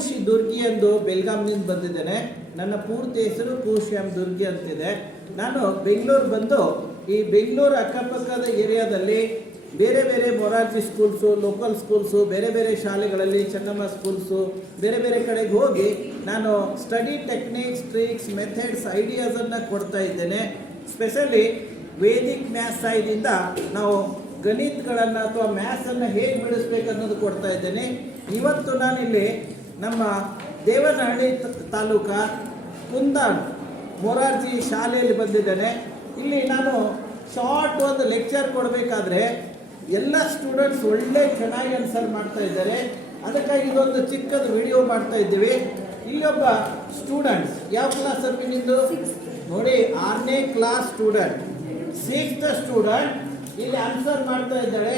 ಅಂಕುಶ್ ದುರ್ಗಿ ಎಂದು ಬೆಲ್ಗಾಂನಿಂದ ಬಂದಿದ್ದೇನೆ. ನನ್ನ ಪೂರ್ತಿ ಹೆಸರು ಕುಶ್ ದುರ್ಗಿ ಅಂತಿದೆ. ನಾನು ಬೆಂಗಳೂರು ಬಂದು ಈ ಬೆಂಗಳೂರು ಅಕ್ಕಪಕ್ಕದ ಏರಿಯಾದಲ್ಲಿ ಬೇರೆ ಬೇರೆ ಮೊರಾರ್ಜಿ ಸ್ಕೂಲ್ಸು, ಲೋಕಲ್ ಸ್ಕೂಲ್ಸು, ಬೇರೆ ಬೇರೆ ಶಾಲೆಗಳಲ್ಲಿ, ಚೆನ್ನಮ್ಮ ಸ್ಕೂಲ್ಸು, ಬೇರೆ ಬೇರೆ ಕಡೆಗೆ ಹೋಗಿ ನಾನು ಸ್ಟಡಿ ಟೆಕ್ನಿಕ್ಸ್, ಟ್ರಿಕ್ಸ್, ಮೆಥಡ್ಸ್, ಐಡಿಯಾಸನ್ನು ಕೊಡ್ತಾ ಇದ್ದೇನೆ. ಸ್ಪೆಷಲಿ ವೇದಿಕ್ ಮ್ಯಾಥ್ಸ್ ಸೈಡಿಂದ ನಾವು ಗಣಿತಗಳನ್ನು ಅಥವಾ ಮ್ಯಾಥ್ಸನ್ನು ಹೇಗೆ ಬೆಳೆಸ್ಬೇಕು ಅನ್ನೋದು ಕೊಡ್ತಾ ಇದ್ದೇನೆ. ಇವತ್ತು ನಾನಿಲ್ಲಿ ನಮ್ಮ ದೇವನಹಳ್ಳಿ ತಾಲೂಕಾ ಕುಂದಾನ್ ಮೊರಾರ್ಜಿ ಶಾಲೆಯಲ್ಲಿ ಬಂದಿದ್ದೇನೆ. ಇಲ್ಲಿ ನಾನು ಶಾರ್ಟ್ ಒಂದು ಲೆಕ್ಚರ್ ಕೊಡಬೇಕಾದ್ರೆ ಎಲ್ಲ ಸ್ಟೂಡೆಂಟ್ಸ್ ಒಳ್ಳೆ ಚೆನ್ನಾಗಿ ಆನ್ಸರ್ ಮಾಡ್ತಾ ಇದ್ದಾರೆ. ಅದಕ್ಕಾಗಿ ಇದೊಂದು ಚಿಕ್ಕದು ವಿಡಿಯೋ ಮಾಡ್ತಾ ಇದ್ದೀವಿ. ಇಲ್ಲೊಬ್ಬ ಸ್ಟೂಡೆಂಟ್ಸ್ ಯಾವ ಕ್ಲಾಸ್ ಅಪ್ಪಿ ನಿಂದು ನೋಡಿ, 6ನೇ ಕ್ಲಾಸ್ ಸ್ಟೂಡೆಂಟ್, 6th ಸ್ಟೂಡೆಂಟ್ ಇಲ್ಲಿ ಆನ್ಸರ್ ಮಾಡ್ತಾ ಇದ್ದಾಳೆ.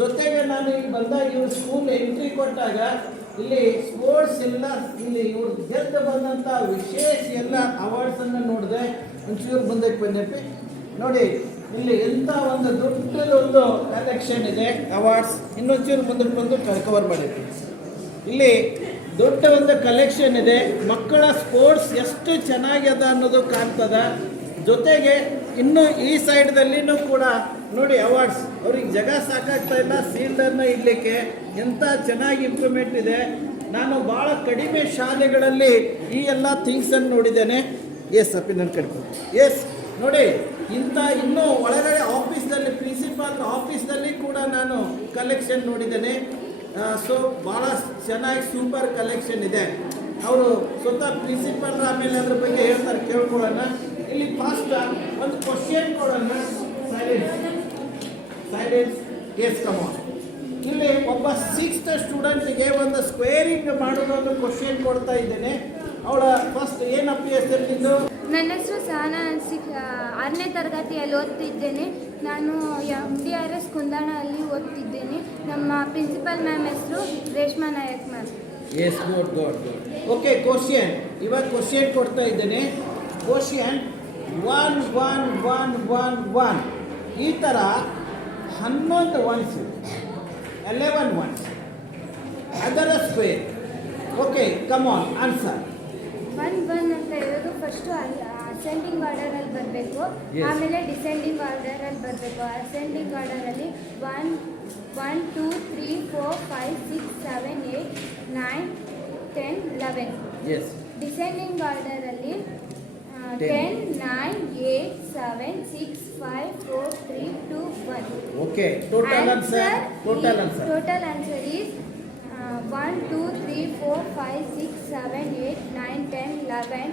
ಜೊತೆಗೆ ನಾನು ಇಲ್ಲಿ ಬಂದಾಗ ಇವ್ರು ಸ್ಕೂಲ್ ಎಂಟ್ರಿ ಕೊಟ್ಟಾಗ ಇಲ್ಲಿ ಸ್ಪೋರ್ಟ್ಸ್ ಎಲ್ಲ ಇಲ್ಲಿ ಇವ್ರು ಗೆದ್ದು ಬಂದಂಥ ವಿಶೇಷ ಎಲ್ಲ ಅವಾರ್ಡ್ಸನ್ನು ನೋಡಿದೆ. ಒಂಚೂರು ಮುಂದಕ್ಕೆ ಬಂದಪ್ಪಿ ನೋಡಿ, ಇಲ್ಲಿ ಎಂಥ ಒಂದು ದೊಡ್ಡದೊಂದು ಕಲೆಕ್ಷನ್ ಇದೆ ಅವಾರ್ಡ್ಸ್. ಇನ್ನೊಂಚೂರು ಮುಂದಕ್ಕೆ ಬಂದು ಕವರ್ ಮಾಡಿದ್ವಿ. ಇಲ್ಲಿ ದೊಡ್ಡ ಒಂದು ಕಲೆಕ್ಷನ್ ಇದೆ. ಮಕ್ಕಳ ಸ್ಪೋರ್ಟ್ಸ್ ಎಷ್ಟು ಚೆನ್ನಾಗ್ಯದ ಅನ್ನೋದು ಕಾಣ್ತದ. ಜೊತೆಗೆ ಇನ್ನು ಈ ಸೈಡ್ದಲ್ಲಿನೂ ಕೂಡ ನೋಡಿ ಅವಾರ್ಡ್ಸ್. ಅವ್ರಿಗೆ ಜಾಗ ಸಾಕಾಗ್ತಾ ಇಲ್ಲ ಸೀಲ್ಡನ್ನು ಇಡಲಿಕ್ಕೆ. ಎಂಥ ಚೆನ್ನಾಗಿ ಇಂಪ್ರೂವ್ಮೆಂಟ್ ಇದೆ. ನಾನು ಭಾಳ ಕಡಿಮೆ ಶಾಲೆಗಳಲ್ಲಿ ಈ ಎಲ್ಲ ಥಿಂಗ್ಸನ್ನು ನೋಡಿದ್ದೇನೆ. ಎಸ್ ಅಪ್ಪಿ ನನ್ನ ಕಡ್ಕೊಂಡು ಎಸ್ ನೋಡಿ, ಇಂಥ ಇನ್ನೂ ಒಳಗಡೆ ಆಫೀಸ್ನಲ್ಲಿ, ಪ್ರಿನ್ಸಿಪಾಲ್ ಆಫೀಸ್ನಲ್ಲಿ ಕೂಡ ನಾನು ಕಲೆಕ್ಷನ್ ನೋಡಿದ್ದೇನೆ. ಸೊ ಭಾಳ ಚೆನ್ನಾಗಿ ಸೂಪರ್ ಕಲೆಕ್ಷನ್ ಇದೆ. ಅವರು ಸ್ವತಃ ಪ್ರಿನ್ಸಿಪಾಲ್ ಆಮೇಲೆ ಅದ್ರ ಬಗ್ಗೆ ಹೇಳ್ತಾರೆ, ಕೇಳ್ಕೊಳ್ಳೋಣ. ಇಲ್ಲಿ ಫಾಸ್ಟ್ ಒಂದು ಕ್ವಶನ್ ಕೊಡೋಣ. Silence yes come on. ಇಲ್ಲಿ ಒಬ್ಬ 6th ಸ್ಟೂಡೆಂಟ್ಗೆ ಒಂದು ಸ್ಕ್ವೇರಿಂಗ್ ಮಾಡೋದು ಒಂದು ಕ್ವಶನ್ ಕೊಡ್ತಾ ಇದ್ದೇನೆ. ಅವಳ ಫಸ್ಟ್ ಏನಪ್ಪಿ ಹೆಸರು ನಿಂದು? ನನ್ನ ಹೆಸರು ಸಹನಾ. 6ನೇ ತರಗತಿಯಲ್ಲಿ ಓದ್ತಿದ್ದೇನೆ. ನಾನು MDRS ಕುಂದಾಣಲ್ಲಿ ಓದ್ತಿದ್ದೇನೆ. ನಮ್ಮ ಪ್ರಿನ್ಸಿಪಲ್ ಮ್ಯಾಮ್ ಹೆಸರು Reshma Nayak ma'am. Yes, good good good. Okay, question ಇವಾಗ ಕ್ವಶನ್ ಕೊಡ್ತಾ ಇದ್ದೇನೆ. ಕ್ವಶನ್ 1 1 1 1 1 ಈ ಥರ 11 ಒನ್ಸ್, 11 ಒನ್ಸ್, ಅದರ square. Okay, come on answer. 1 1 ಅಂತ ಹೇಳೋದು ಫಸ್ಟು ಅಸೆಂಡಿಂಗ್ ಆರ್ಡರಲ್ಲಿ ಬರಬೇಕು, ಆಮೇಲೆ ಡಿಸೆಂಡಿಂಗ್ ಆರ್ಡರಲ್ಲಿ ಬರಬೇಕು. Ascending ಆರ್ಡರಲ್ಲಿ 1 1 2 3 4 5 6 7 8 9 10 11. S. Descending ಆರ್ಡರಲ್ಲಿ 10 9 8 7 6 5 4 3 2 1. Okay, total answer. Total answer is 1 2 3 4 5 6 7 8 9 10 11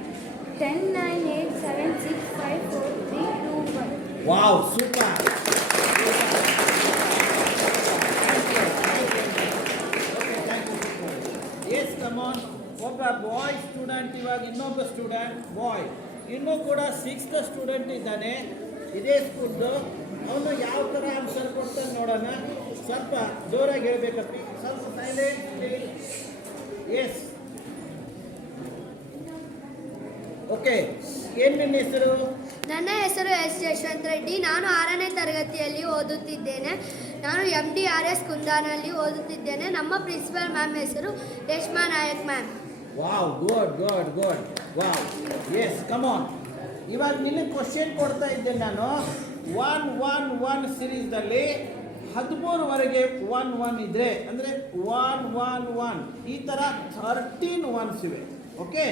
10 9 8 7 6 5 4 3 2 1. Wow, super. Yes, come on. ಒಬ್ಬ ಬಾಯ್ ಸ್ಟೂಡೆಂಟ್, ಇವಾಗ ಇನ್ನೊಬ್ಬ ಸ್ಟೂಡೆಂಟ್ ಬಾಯ್, ಇನ್ನೂ ಕೂಡ 6th ಸ್ಟೂಡೆಂಟ್ ಇದ್ದಾನೆ ಇದೇ ಸ್ಕೂಲ್ದು. ಅವನು ಯಾವ ಥರ ಆನ್ಸರ್ ಕೊಡ್ತಾನೆ ನೋಡೋಣ. ಸ್ವಲ್ಪ ಜೋರಾಗಿ ಹೇಳ್ಬೇಕಪ್ಪಿ, ಸ್ವಲ್ಪ ಸೈಲೆಂಟ್. S, okay. ಏನು ನಿನ್ನ ಹೆಸರು? ನನ್ನ ಹೆಸರು ಎಸ್ ಯಶವಂತ್ ರೆಡ್ಡಿ. ನಾನು 6ನೇ ತರಗತಿಯಲ್ಲಿ ಓದುತ್ತಿದ್ದೇನೆ. ನಾನು MDRS ಕುಂದಾನಲ್ಲಿ ಓದುತ್ತಿದ್ದೇನೆ. ನಮ್ಮ ಪ್ರಿನ್ಸಿಪಲ್ ಮ್ಯಾಮ್ ಹೆಸರು Reshma Nayak ma'am. Wow, good good good. Wow, yes, come on. ಇವಾಗ ನಿನಗೆ ಕ್ವಶನ್ ಕೊಡ್ತಾ ಇದ್ದೇನೆ ನಾನು. 1 1 1 ಸೀರೀಸ್ದಲ್ಲಿ 13ವರೆಗೆ 1 1 ಇದ್ರೆ ಅಂದರೆ 1 1 1 ಈ ಥರ 13 ಒನ್ಸ್ ಇವೆ. ಓಕೆ,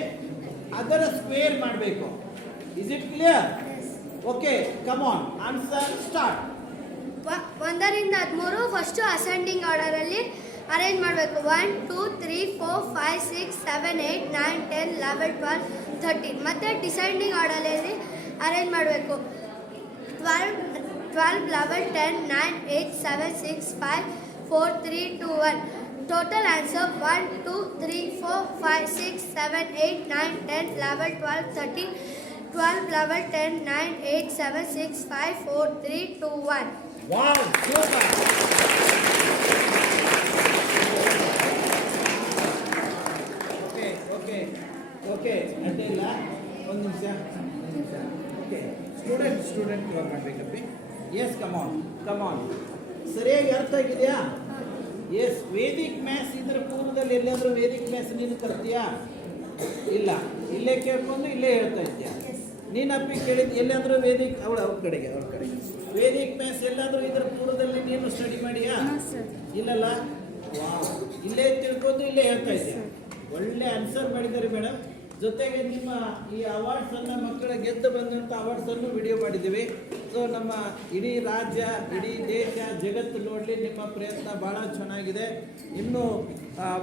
ಅದರ ಸ್ಕ್ವೇರ್ ಮಾಡಬೇಕು. Is it clear? Okay, come on, answer start. 1ರಿಂದ 13 ಫಸ್ಟು ಅಸೆಂಡಿಂಗ್ ಆರ್ಡರಲ್ಲಿ ಅರೇಂಜ್ ಮಾಡಬೇಕು. 1 2 3 4 5 6 7 8 9 10 11 12 13. ಮತ್ತು ಡಿಸೆಂಡಿಂಗ್ ಆರ್ಡರಲ್ಲಿ ಅರೇಂಜ್ ಮಾಡಬೇಕು. 12 11 10 9 8 7 6 5 4 3 2 1. Total answer 1 2 3 4 5 6 7 8 9 10 11 12 13 12 11 10 9 8 7 6 5 4 3 2 1. Wow, super. Okay, ಅಡ್ಡಿಲ್ಲ. ಒಂದು ನಿಮಿಷ. ಓಕೆ, ಸ್ಟೂಡೆಂಟ್ ಇವಾಗ ಮಾಡಬೇಕಪ್ಪಿ. S, come on. ಸರಿಯಾಗಿ ಅರ್ಥ ಆಗಿದೆಯಾ? ಎಸ್, ವೇದಿಕ್ ಮ್ಯಾಥ್ಸ್ ಇದ್ರ ಪೂರ್ವದಲ್ಲಿ ಎಲ್ಲಾದರೂ ವೇದಿಕ್ ಮ್ಯಾಥ್ಸ್ ನೀನು ಕಲ್ತೀಯಾ? ಇಲ್ಲ, ಇಲ್ಲೇ ಕೇಳ್ಕೊಂಡು ಇಲ್ಲೇ ಹೇಳ್ತಾ ಇದ್ದೀಯ. ನೀನು ಅಪ್ಪಿ ಕೇಳಿದ್ದು ಎಲ್ಲಾದರೂ ವೇದಿಕ್ ಅವಳ ಕಡೆಗೆ ವೇದಿಕ್ ಮ್ಯಾಥ್ಸ್ ಎಲ್ಲಾದರೂ ಇದ್ರ ಪೂರ್ವದಲ್ಲಿ ನೀನು ಸ್ಟಡಿ ಮಾಡಿಯಾ? ಇಲ್ಲಲ್ಲ. ವಾವ್, ಇಲ್ಲೇ ತಿಳ್ಕೊಂಡು ಇಲ್ಲೇ ಹೇಳ್ತಾ ಇದ್ದೀಯ. ಒಳ್ಳೆ ಆನ್ಸರ್ ಮಾಡಿದ್ದಾರೆ ಮೇಡಮ್. ಜೊತೆಗೆ ನಿಮ್ಮ ಈ ಅವಾರ್ಡ್ಸನ್ನು ಮಕ್ಕಳ ಗೆದ್ದು ಬಂದಂಥ ಅವಾರ್ಡ್ಸನ್ನು ವಿಡಿಯೋ ಮಾಡಿದ್ದೀವಿ. ಸೊ ನಮ್ಮ ಇಡೀ ರಾಜ್ಯ, ಇಡೀ ದೇಶ, ಜಗತ್ತು ನೋಡಲಿ ನಿಮ್ಮ ಪ್ರಯತ್ನ ಭಾಳ ಚೆನ್ನಾಗಿದೆ. ಇನ್ನೂ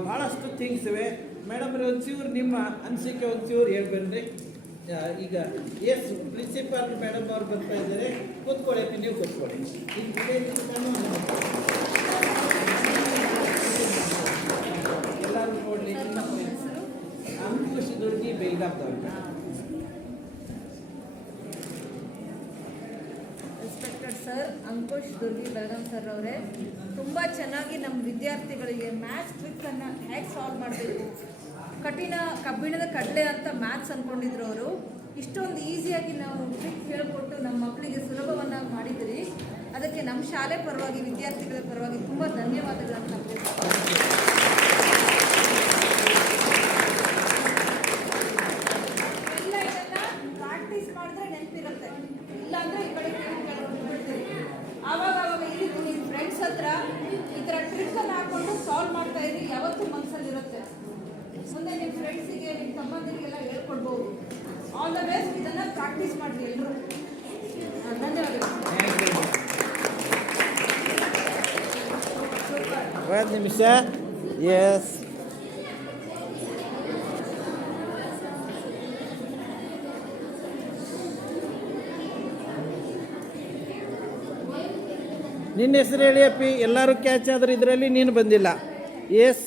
ಭಾಳಷ್ಟು ಥಿಂಗ್ಸ್ ಇವೆ. ಮೇಡಮ್ ಒಂಚೂರು ನಿಮ್ಮ ಅನಿಸಿಕೆ ಒಂಚೂರು ಹೇಳ್ಬನ್ರಿ. ಈಗ ಎಸ್, ಪ್ರಿನ್ಸಿಪಾಲ್ ಮೇಡಮ್ ಅವ್ರು ಬರ್ತಾ ಇದ್ದಾರೆ. ಕೂತ್ಕೊಳ್ಳಿ, ನೀವು ಕೂತ್ಕೊಳ್ಳಿ. ಎಲ್ಲರೂ ನೋಡಲಿ. ಅಂಕುಶ್ ದುರ್ಗಿ ಬೆಳಗಾಂದವ್ರು. ರೆಸ್ಪೆಕ್ಟೆಡ್ ಸರ್ ಅಂಕುಶ್ ದುರ್ಗಿ ಬೆಳಗಾಂ ಸರ್ ಅವರೇ, ತುಂಬ ಚೆನ್ನಾಗಿ ನಮ್ಮ ವಿದ್ಯಾರ್ಥಿಗಳಿಗೆ ಮ್ಯಾಥ್ಸ್ ಟ್ರಿಕ್ಕನ್ನು ಹೇಗೆ ಸಾಲ್ವ್ ಮಾಡಬೇಕು, ಕಬ್ಬಿಣದ ಕಡಲೆ ಅಂತ ಮ್ಯಾಥ್ಸ್ ಅಂದ್ಕೊಂಡಿದ್ರು ಅವರು. ಇಷ್ಟೊಂದು ಈಸಿಯಾಗಿ ನಾವು ಟ್ರಿಕ್ ಹೇಳಿಕೊಟ್ಟು ನಮ್ಮ ಮಕ್ಕಳಿಗೆ ಸುಲಭವನ್ನು ಮಾಡಿದಿರಿ. ಅದಕ್ಕೆ ನಮ್ಮ ಶಾಲೆ ಪರವಾಗಿ, ವಿದ್ಯಾರ್ಥಿಗಳ ಪರವಾಗಿ ತುಂಬ ಧನ್ಯವಾದಗಳನ್ನು ಎಲ್ಲ ಇದನ್ನು ಪ್ರಾಕ್ಟೀಸ್ ಮಾಡಿದ್ರೆ ನೆನಪಿರುತ್ತೆ. ಇಲ್ಲಾಂದರೆ ಈ ಕಡೆ ಬಿಡ್ತೀರಿ. ಆವಾಗ ಈ ರೀತಿ ನಿಮ್ಮ ಫ್ರೆಂಡ್ಸ್ ಹತ್ರ ಈ ಥರ ಟ್ರಿಕ್ಕನ್ನು ಹಾಕ್ಕೊಂಡು ಸಾಲ್ವ್ ಮಾಡ್ತಾ ಇರಿ. ಯಾವತ್ತೂ ಮನಸ್ಸಲ್ಲಿರುತ್ತೆ. ಮುಂದೆ ನಿಮ್ಮ ಫ್ರೆಂಡ್ಸಿಗೆ, ನಿಮ್ಮ ಸಂಬಂಧಿಕರಿಗೆಲ್ಲ ಹೇಳ್ಕೊಡ್ಬೋದು. All the best. ಇದನ್ನು ಪ್ರಾಕ್ಟೀಸ್ ಮಾಡಿರಿ ಎಲ್ಲರೂ. ಧನ್ಯವಾದಗಳು. ಒಂದು ನಿಮಿಷ. ಎಸ್, ನಿನ್ನ ಹೆಸರು ಹೇಳಿ ಅಪ್ಪಿ. ಎಲ್ಲರೂ ಕ್ಯಾಚ್ ಆದ್ರೆ ಇದರಲ್ಲಿ ನೀನು ಬಂದಿಲ್ಲ. ಎಸ್,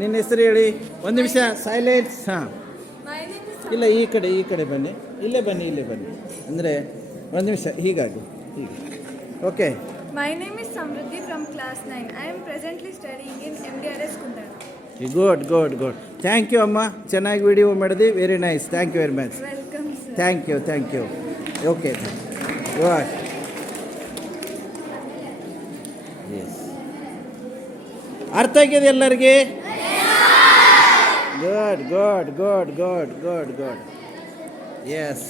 ನಿನ್ನ ಹೆಸರು ಹೇಳಿ. ಒಂದು ನಿಮಿಷ ಸೈಲೆನ್ಸ್. ಹಾಂ, ಇಲ್ಲ, ಈ ಕಡೆ ಬನ್ನಿ. ಇಲ್ಲೇ ಬನ್ನಿ ಅಂದರೆ ಒಂದು ನಿಮಿಷ ಹೀಗೆ. Okay. My name is Samruddhi from class 9. I am presently studying in MDRS Kundan. Good. Thank you ಅಮ್ಮ, ಚೆನ್ನಾಗಿ ವಿಡಿಯೋ ಮಾಡಿದ್ವಿ. Very nice. Thank you very much. Welcome, sir. Thank you. Okay, good. Yes, ಅರ್ಥ ಆಗಿದೆ ಎಲ್ಲರಿಗೆ? Good. S.